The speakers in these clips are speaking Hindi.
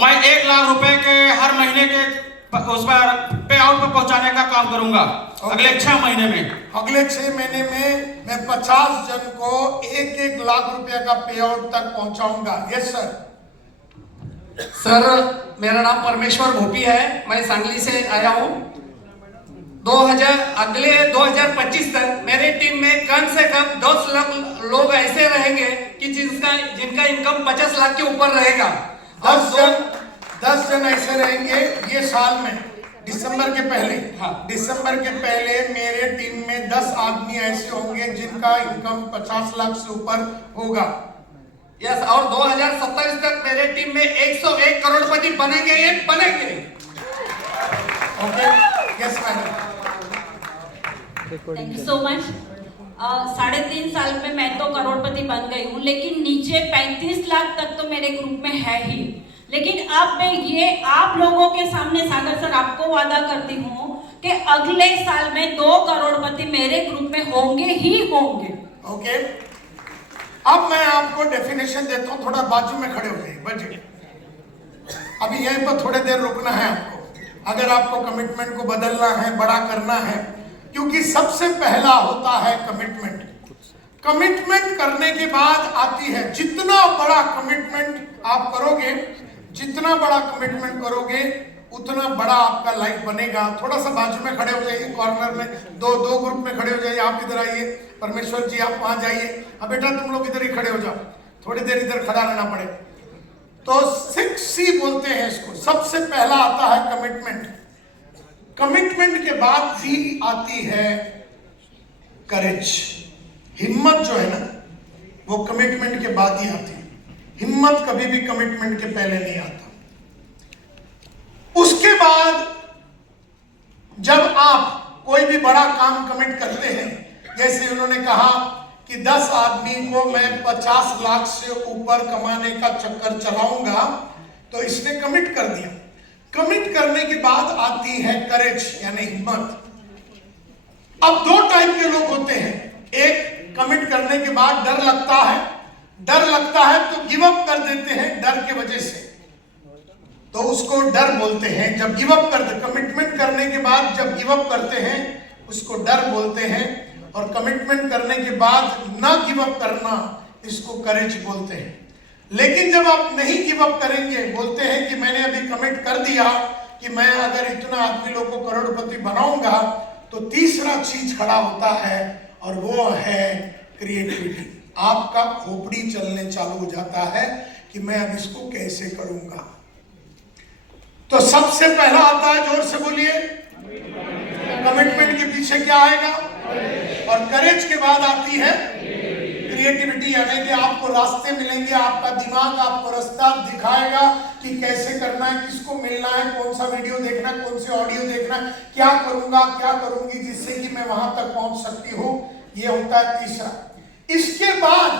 मैं 1 लाख रुपए के हर महीने के उस पर पे आउट पर पहुंचाने का काम करूंगा अगले 6 महीने में। अगले 6 महीने में मैं 50 जन को 1-1 लाख रुपए का पे आउट तक पहुंचाऊंगा। Yes sir. सर मेरा नाम परमेश्वर भोपी है, मैं सांगली से आया हूँ। 2025 तक मेरी टीम में कम से कम 10 लाख लोग ऐसे रहेंगे कि जिनका इनकम 50 लाख के ऊपर रहेगा। 10 जन ऐसे रहेंगे ये साल में, दिसंबर के पहले। हाँ। दिसंबर के पहले मेरे टीम में 10 आदमी ऐसे होंगे जिनका इनकम 50 लाख से ऊपर होगा। यस, और 2027 तक मेरे टीम में 101 करोड़पति बनेंगे, ये बनेंगे। Okay, yes madam. Thank you so much. 3.5 साल में मैं तो करोड़पति बन गई हूँ, लेकिन नीचे 35 लाख तक तो मेरे ग्रुप में है ही। लेकिन अब मैं ये आप लोगों के सामने सागर सर आपको वादा करती हूँ कि अगले साल में 2 करोड़पति मेरे ग्रुप में होंगे ही होंगे। ओके, अब मैं आपको डेफिनेशन देता हूँ, थोड़ा बाजू में खड़े हो जाइए, बजट। अभी यहीं पर थोड़ी देर रुकना है आपको, अगर आपको कमिटमेंट को बदलना है, बड़ा करना है, क्योंकि सबसे पहला होता है कमिटमेंट। कमिटमेंट करने के बाद आती है, जितना बड़ा कमिटमेंट आप करोगे, जितना बड़ा कमिटमेंट करोगे उतना बड़ा आपका लाइफ बनेगा। थोड़ा सा बाजू में खड़े हो जाइए, कॉर्नर में दो ग्रुप में खड़े हो जाइए। आप इधर आइए, परमेश्वर जी आप वहां जाइए। अब बेटा तुम लोग इधर ही खड़े हो जाओ, थोड़ी देर इधर खड़ा रहना पड़े। तो 6C बोलते हैं इसको। सबसे पहला आता है कमिटमेंट। कमिटमेंट के बाद भी आती है करेज। हिम्मत जो है ना, वो कमिटमेंट के बाद ही आती है। हिम्मत कभी भी कमिटमेंट के पहले नहीं आता। उसके बाद जब आप कोई भी बड़ा काम कमिट करते हैं, जैसे उन्होंने कहा कि 10 आदमी को मैं 50 लाख से ऊपर कमाने का चक्कर चलाऊंगा, तो इसने कमिट कर दिया। कमिट करने के बाद आती है करेज यानी हिम्मत। अब 2 टाइप के लोग होते हैं। एक, कमिट करने के बाद डर लगता है, तो गिव अप कर देते हैं डर की वजह से, तो उसको डर बोलते हैं। जब गिव अप करते, कमिटमेंट करने के बाद जब गिव अप करते हैं उसको डर बोलते हैं, और कमिटमेंट करने के बाद ना गिव अप करना, इसको करेज बोलते हैं। लेकिन जब आप नहीं गिव अप करेंगे, बोलते हैं कि मैंने अभी कमिट कर दिया कि मैं अगर इतना आदमी लोग को करोड़पति बनाऊंगा, तो तीसरा चीज खड़ा होता है और वो है क्रिएटिविटी। आपका खोपड़ी चलने चालू हो जाता है कि मैं अब इसको कैसे करूंगा। तो सबसे पहला आता है, जोर से बोलिए, कमिटमेंट के पीछे क्या आएगा, और करेज के बाद आती है क्रिएटिविटी, यानी कि आपको रास्ते मिलेंगे, आपका दिमाग आपको रास्ता दिखाएगा कि कैसे करना है, किसको मिलना है, कौन सा वीडियो देखना है, कौन सी ऑडियो देखना है, क्या करूंगा, क्या करूंगी जिससे कि मैं वहां तक पहुंच सकती हूँ। ये होता है तीसरा। इसके बाद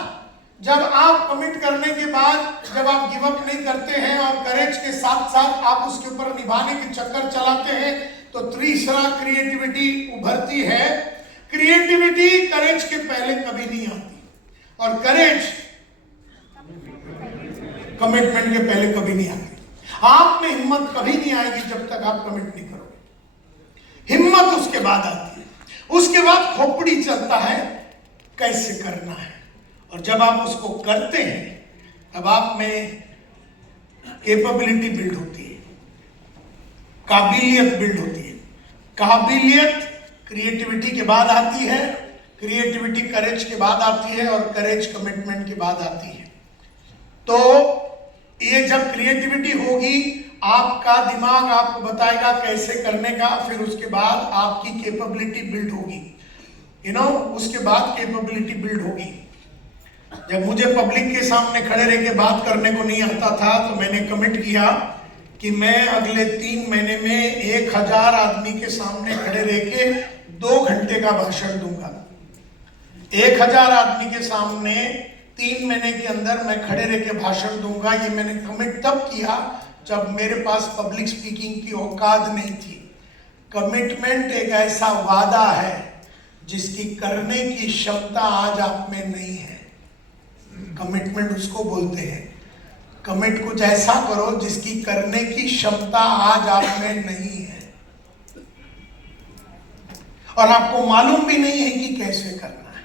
जब आप कमिट करने के बाद जब आप गिव अप नहीं करते हैं और करेज के साथ साथ आप उसके ऊपर निभाने के चक्कर चलाते हैं, तो तीसरा क्रिएटिविटी उभरती है। क्रिएटिविटी करेज के पहले कभी नहीं आती, और करेज कमिटमेंट के पहले कभी नहीं आती। आप में हिम्मत कभी नहीं आएगी जब तक आप कमिट नहीं करोगे। हिम्मत उसके बाद आती है। उसके बाद खोपड़ी चलता है कैसे करना है, और जब आप उसको करते हैं तब आप में कैपेबिलिटी बिल्ड होती है, काबिलियत बिल्ड होती है। काबिलियत क्रिएटिविटी के बाद आती है, क्रिएटिविटी करेज के बाद आती है, और करेज कमिटमेंट के बाद आती है। तो ये जब क्रिएटिविटी होगी, आपका दिमाग आपको बताएगा कैसे करने का, फिर उसके बाद आपकी कैपेबिलिटी बिल्ड होगी। उसके बाद कैपेबिलिटी बिल्ड होगी। जब मुझे पब्लिक के सामने खड़े रह के बात करने को नहीं आता था, तो मैंने कमिट किया कि मैं अगले 3 महीने में 1000 आदमी के सामने खड़े रह के 2 घंटे का भाषण दूंगा। 1000 आदमी के सामने 3 महीने के अंदर मैं खड़े रह के भाषण दूंगा। ये मैंने कमिट तब किया जब मेरे पास पब्लिक स्पीकिंग की औकात नहीं थी। कमिटमेंट एक ऐसा वादा है जिसकी करने की क्षमता आज आप में नहीं है। कमिटमेंट उसको बोलते हैं। कमिट कुछ ऐसा करो जिसकी करने की क्षमता आज आप में नहीं है और आपको मालूम भी नहीं है कि कैसे करना है।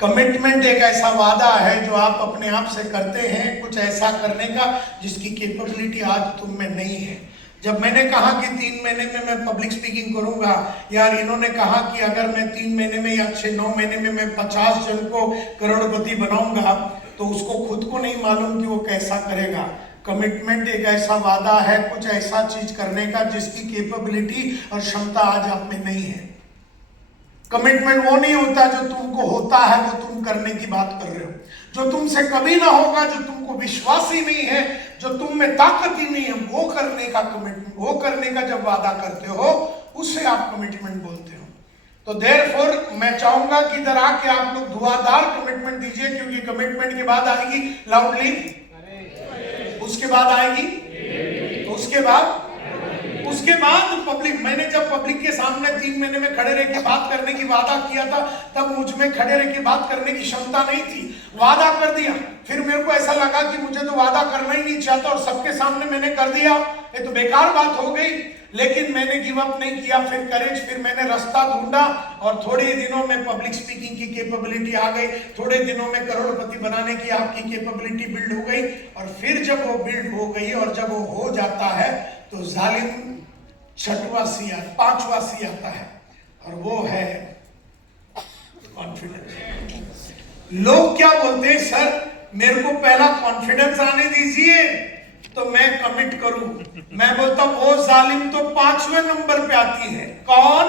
कमिटमेंट एक ऐसा वादा है जो आप अपने आप से करते हैं कुछ ऐसा करने का जिसकी कैपेबिलिटी आज तुम में नहीं है। जब मैंने कहा कि 3 महीने में मैं पब्लिक स्पीकिंग करूंगा, यार इन्होंने कहा कि अगर मैं 3 महीने में या 6-9 महीने में मैं 50 जन को करोड़पति बनाऊंगा, तो उसको खुद को नहीं मालूम कि वो कैसा करेगा। कमिटमेंट एक ऐसा वादा है कुछ ऐसा चीज करने का जिसकी कैपेबिलिटी और क्षमता आज आप में नहीं है। कमिटमेंट वो नहीं होता जो तुमको होता है वो तुम करने की बात कर रहे हो, जो तुमसे कभी ना होगा, जो तुमको विश्वास ही नहीं है, जो तुम में ताकत ही नहीं है, वो करने का कमिटमेंट, वो करने का जब वादा करते हो उसे आप कमिटमेंट बोलते हो। तो देयरफॉर मैं चाहूंगा कि इधर आके आप लोग धुआंधार कमिटमेंट दीजिए, क्योंकि कमिटमेंट के बाद आएगी लाउडली, उसके बाद आएगी, उसके बाद पब्लिक। मैंने जब पब्लिक के सामने 3 महीने में खड़े रह के बात करने की वादा किया था, तब मुझ में खड़े रह के बात करने की क्षमता नहीं थी। वादा कर दिया, फिर मेरे को ऐसा लगा कि मुझे तो वादा करना ही नहीं चाहता और सबके सामने मैंने कर दिया, ये तो बेकार बात हो गई। लेकिन मैंने गिव अप नहीं किया, फिर मैंने रास्ता ढूंढा और थोड़े दिनों में पब्लिक स्पीकिंग की कैपेबिलिटी आ गई, थोड़े दिनों में करोड़पति बनाने की आपकी कैपेबिलिटी बिल्ड हो गई। और फिर जब वो बिल्ड हो गई और जब वो हो जाता है तो जालिम 5वां सी आता है और वो है कॉन्फिडेंस। लोग क्या बोलते हैं, सर मेरे को पहला कॉन्फिडेंस आने दीजिए तो मैं कमिट करूं। मैं बोलता हूं वो जालिम तो 5वें नंबर पे आती है। कौन?